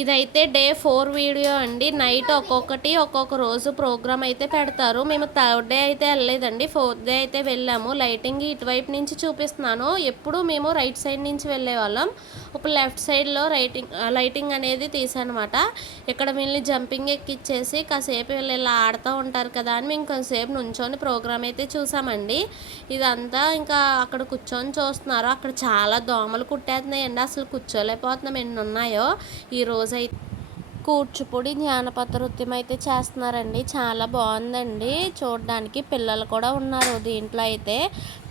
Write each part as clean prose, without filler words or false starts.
ఇదైతే day 4 video అండి. Night ఒక్కొక్క రోజు ప్రోగ్రామ్ అయితే పెడతారు. మేము థర్డ్ డే అయితే వెళ్ళలేదండి, ఫోర్త్ డే అయితే వెళ్ళాము. లైటింగ్ ఇటువైపు నుంచి చూపిస్తున్నాను. ఎప్పుడు మేము రైట్ సైడ్ నుంచి వెళ్ళేవాళ్ళం. ఇప్పుడు లెఫ్ట్ సైడ్లో లైటింగ్ అనేది తీసానమాట. ఇక్కడ వీళ్ళని జంపింగ్ ఎక్కిచ్చేసి కాసేపు వీళ్ళు ఇలా ఆడుతూ ఉంటారు కదా అని మేము కొంతసేపు నుంచొని ప్రోగ్రామ్ అయితే చూసామండి. ఇదంతా ఇంకా అక్కడ కూర్చొని చూస్తున్నారు. అక్కడ చాలా దోమలు కుట్టేస్తున్నాయండి, అసలు కూర్చోలేకపోతున్నాం ఎన్ని ఉన్నాయో. ఈరోజు అయితే కూచిపూడి జానపద నృత్యం అయితే చేస్తున్నారండి. చాలా బాగుందండి చూడడానికి. పిల్లలు కూడా ఉన్నారు దీంట్లో అయితే.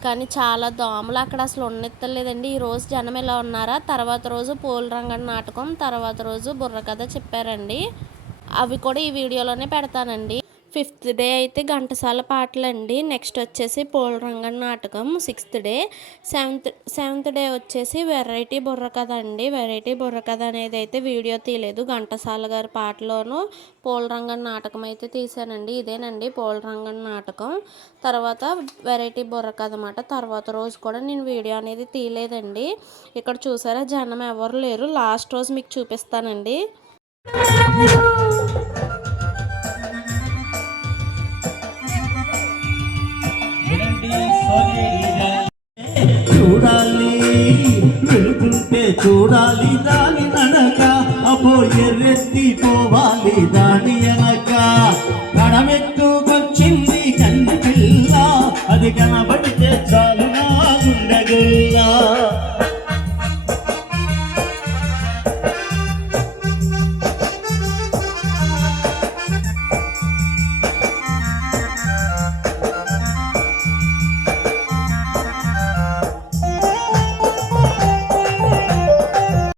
కానీ చాలా దోమలు అక్కడ అసలు ఉన్నెత్తలేదండి. ఈరోజు జనం ఎలా ఉన్నారా. తర్వాత రోజు పూల రంగం నాటకం, తర్వాత రోజు బుర్రకథ చెప్పారండి. అవి కూడా ఈ వీడియోలోనే పెడతానండి. 5th డే అయితే ఘంటసాల పాటలండి. నెక్స్ట్ వచ్చేసి పూల రంగం నాటకం 6th డే. 7th డే వచ్చేసి వెరైటీ బుర్రకథ అండి. వెరైటీ బుర్రకథ అనేది అయితే వీడియో తీయలేదు. ఘంటసాల గారి పాటలోను పూల రంగం నాటకం అయితే తీసానండి. ఇదేనండి పూల రంగం నాటకం. తర్వాత వెరైటీ బుర్రకథ అన్నమాట. తర్వాత రోజు కూడా నేను వీడియో అనేది తీయలేదండి. ఇక్కడ చూసారా జనం ఎవరు లేరు. లాస్ట్ రోజు మీకు చూపిస్తానండి. చూడాలి వెలుగుంటే చూడాలి దాని నడక, అపో ఎర్రెత్తి పోవాలి దాని వెనక. కడమెత్తుకొచ్చింది కన్ను పిల్ల, అది కనబ